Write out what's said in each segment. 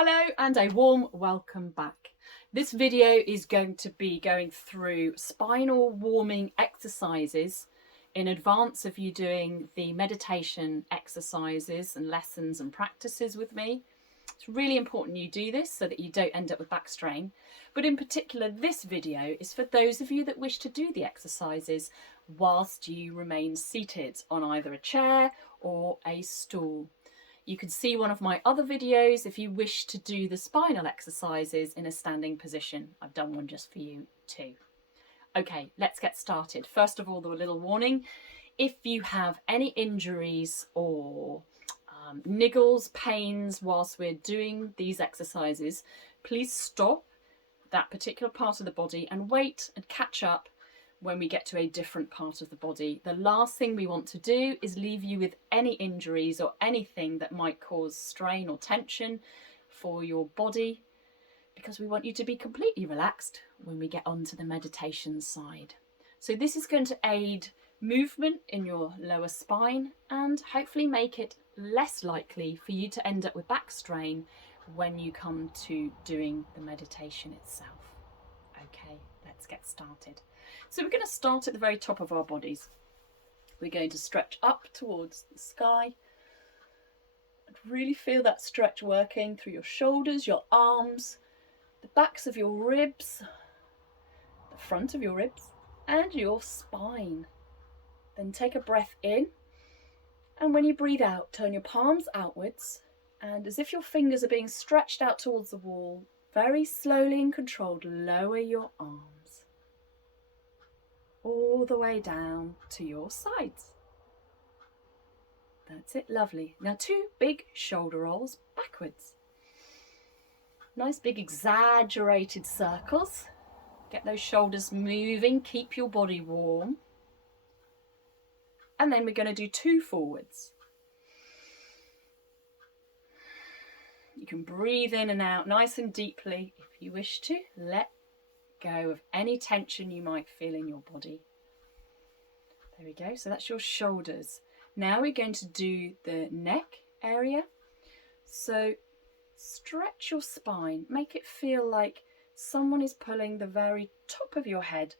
Hello and a warm welcome back. This video is going to be going through spinal warming exercises in advance of you doing the meditation exercises and lessons and practices with me. It's really important you do this so that you don't end up with back strain. But in particular, this video is for those of you that wish to do the exercises whilst you remain seated on either a chair or a stool. You can see one of my other videos if you wish to do the spinal exercises in a standing position. I've done one just for you too. Okay, let's get started. First of all, the little warning. If you have any injuries or niggles, pains whilst we're doing these exercises, please stop that particular part of the body and wait and catch up when we get to a different part of the body. The last thing we want to do is leave you with any injuries or anything that might cause strain or tension for your body, because we want you to be completely relaxed when we get onto the meditation side. So this is going to aid movement in your lower spine and hopefully make it less likely for you to end up with back strain when you come to doing the meditation itself. Okay, let's get started. So we're going to start at the very top of our bodies. We're going to stretch up towards the sky and really feel that stretch working through your shoulders, your arms, the backs of your ribs, the front of your ribs, and your spine. Then take a breath in, and when you breathe out, turn your palms outwards, and as if your fingers are being stretched out towards the wall, very slowly and controlled, lower your arms all the way down to your sides. That's it, lovely. Now 2 big shoulder rolls backwards. Nice big exaggerated circles. Get those shoulders moving, keep your body warm. And then we're going to do 2 forwards. You can breathe in and out nice and deeply if you wish to. Let go of any tension you might feel in your body. There we go. So that's your shoulders. Now we're going to do the neck area. So stretch your spine. Make it feel like someone is pulling the very top of your head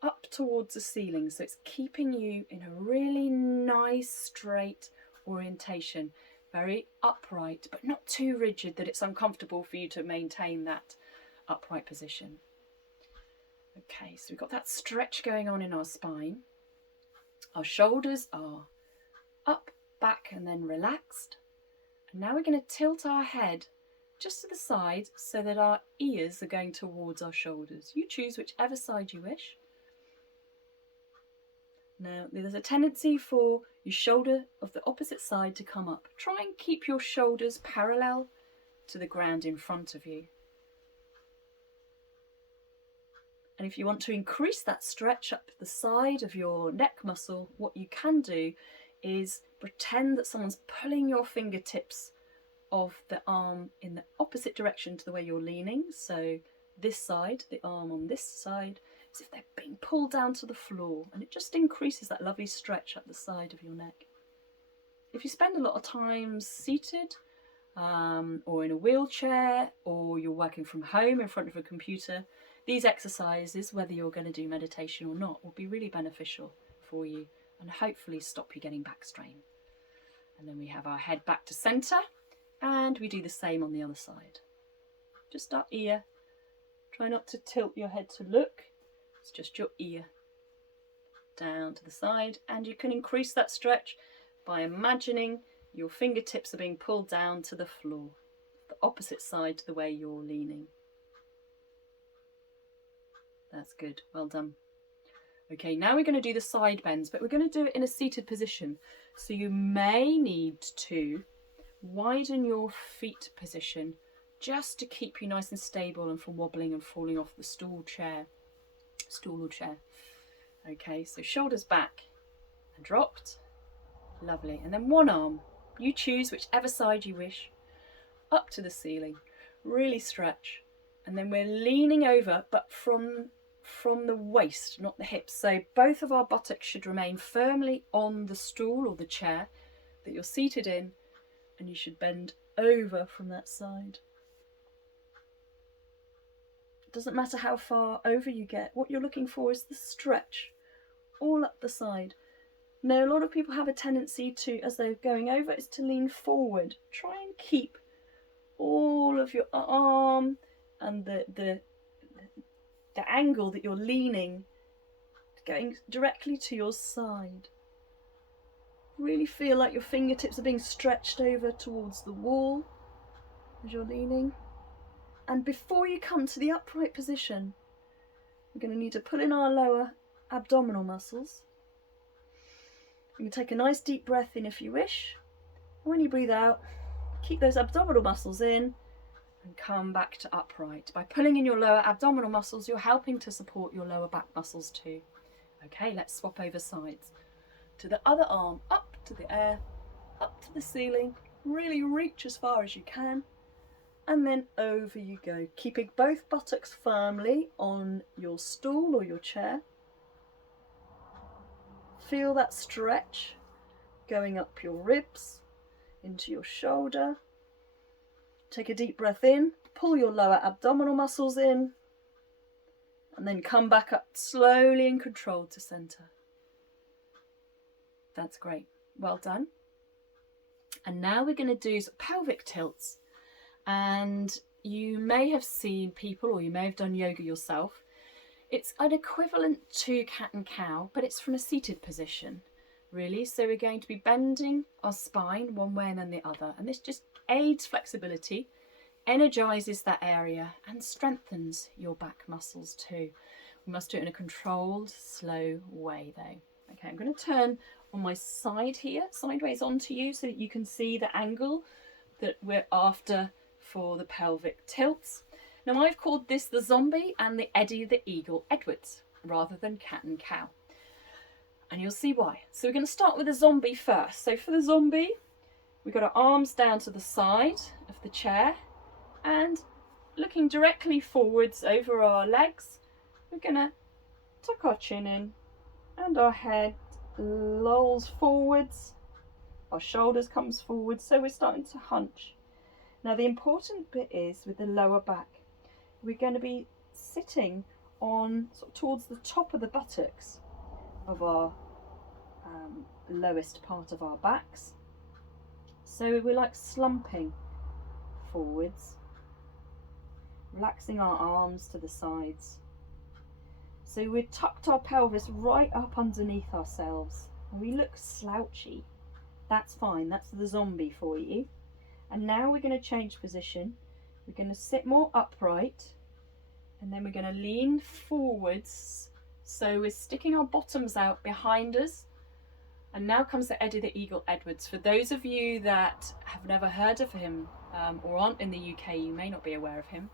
up towards the ceiling. So it's keeping you in a really nice straight orientation. Very upright, but not too rigid that it's uncomfortable for you to maintain that upright position. Okay, so we've got that stretch going on in our spine. Our shoulders are up, back, and then relaxed. And now we're going to tilt our head just to the side so that our ears are going towards our shoulders. You choose whichever side you wish. Now, there's a tendency for your shoulder of the opposite side to come up. Try and keep your shoulders parallel to the ground in front of you. And if you want to increase that stretch up the side of your neck muscle, what you can do is pretend that someone's pulling your fingertips of the arm in the opposite direction to the way you're leaning. So this side, the arm on this side, as if they're being pulled down to the floor, and it just increases that lovely stretch up the side of your neck. If you spend a lot of time seated or in a wheelchair, or you're working from home in front of a computer, these exercises, whether you're going to do meditation or not, will be really beneficial for you and hopefully stop you getting back strain. And then we have our head back to centre, and we do the same on the other side. Just our ear. Try not to tilt your head to look. It's just your ear down to the side, and you can increase that stretch by imagining your fingertips are being pulled down to the floor, the opposite side to the way you're leaning. That's good, well done. Okay, now we're going to do the side bends, but we're going to do it in a seated position. So you may need to widen your feet position just to keep you nice and stable and from wobbling and falling off the stool or chair. Okay, so shoulders back and dropped. Lovely. And then one arm, you choose whichever side you wish, up to the ceiling. Really stretch. And then we're leaning over, but from the waist, not the hips. So both of our buttocks should remain firmly on the stool or the chair that you're seated in, and you should bend over from that side. It doesn't matter how far over you get. What you're looking for is the stretch all up the side. Now, a lot of people have a tendency to, as they're going over, is to lean forward. Try and keep all of your arm and the angle that you're leaning going directly to your side. Really feel like your fingertips are being stretched over towards the wall as you're leaning. And before you come to the upright position, we're going to need to pull in our lower abdominal muscles. You can take a nice deep breath in if you wish. And when you breathe out, keep those abdominal muscles in and come back to upright. By pulling in your lower abdominal muscles, you're helping to support your lower back muscles too. Okay, let's swap over sides. To the other arm, up to the air, up to the ceiling. Really reach as far as you can. And then over you go, keeping both buttocks firmly on your stool or your chair. Feel that stretch going up your ribs, into your shoulder. Take a deep breath in, pull your lower abdominal muscles in, and then come back up slowly and controlled to center. That's great. Well done. And now we're going to do some pelvic tilts. And you may have seen people, or you may have done yoga yourself. It's an equivalent to cat and cow, but it's from a seated position, really. So we're going to be bending our spine one way and then the other. And this just aids flexibility, energizes that area, and strengthens your back muscles too. We must do it in a controlled, slow way though. Okay, I'm going to turn on my side here, sideways onto you, so that you can see the angle that we're after for the pelvic tilts. Now, I've called this the zombie and the Eddie the Eagle Edwards rather than cat and cow, and you'll see why. So we're going to start with the zombie first. So for the zombie, we've got our arms down to the side of the chair and looking directly forwards over our legs. We're going to tuck our chin in and our head lolls forwards, our shoulders comes forward, so we're starting to hunch. Now the important bit is with the lower back, we're going to be sitting on sort of towards the top of the buttocks of our lowest part of our backs. So we're like slumping forwards, relaxing our arms to the sides. So we've tucked our pelvis right up underneath ourselves and we look slouchy. That's fine, that's the zombie for you. And now we're going to change position. We're going to sit more upright and then we're going to lean forwards. So we're sticking our bottoms out behind us. And now comes the Eddie the Eagle Edwards. For those of you that have never heard of him or aren't in the UK, you may not be aware of him.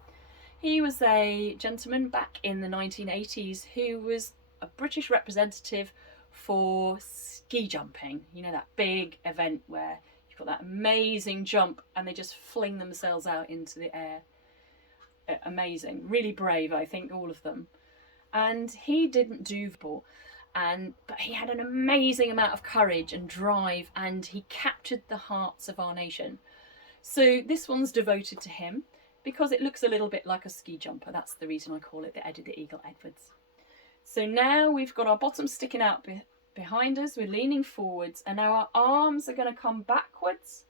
He was a gentleman back in the 1980s who was a British representative for ski jumping. You know, that big event where you've got that amazing jump and they just fling themselves out into the air. Amazing, really brave, I think, all of them. And he didn't do ball, but he had an amazing amount of courage and drive, and he captured the hearts of our nation. So this one's devoted to him because it looks a little bit like a ski jumper. That's the reason I call it the Eddie the Eagle Edwards. So now we've got our bottom sticking out behind us, we're leaning forwards, and now our arms are going to come backwards,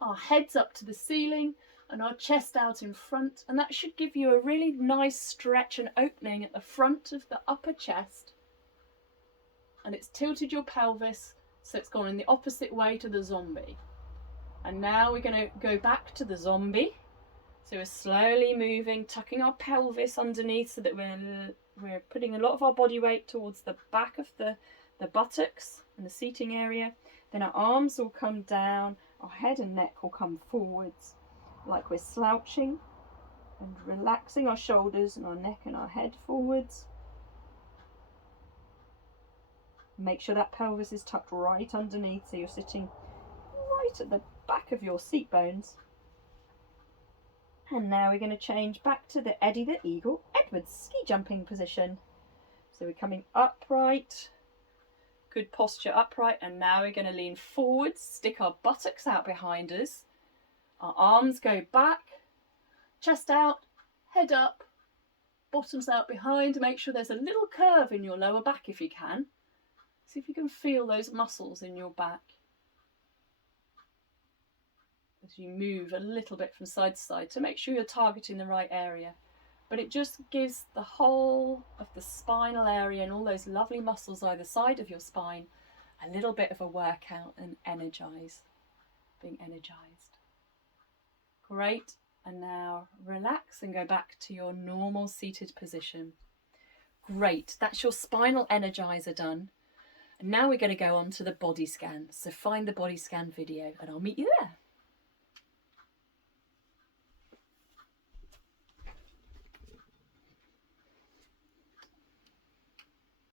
our heads up to the ceiling, and our chest out in front, and that should give you a really nice stretch and opening at the front of the upper chest. And it's tilted your pelvis, so it's gone in the opposite way to the zombie. And now we're going to go back to the zombie. So we're slowly moving, tucking our pelvis underneath so that we're putting a lot of our body weight towards the back of the buttocks and the seating area. Then our arms will come down, our head and neck will come forwards like we're slouching, and relaxing our shoulders and our neck and our head forwards. Make sure that pelvis is tucked right underneath, so you're sitting right at the back of your seat bones. And now we're going to change back to the Eddie the Eagle Edwards ski jumping position. So we're coming upright, good posture upright, and now we're going to lean forwards, stick our buttocks out behind us, our arms go back, chest out, head up, bottoms out behind. Make sure there's a little curve in your lower back if you can. See if you can feel those muscles in your back as you move a little bit from side to side to make sure you're targeting the right area. But it just gives the whole of the spinal area and all those lovely muscles either side of your spine a little bit of a workout and being energized. Great. And now relax and go back to your normal seated position. Great. That's your spinal energizer done. And now we're going to go on to the body scan. So find the body scan video and I'll meet you there.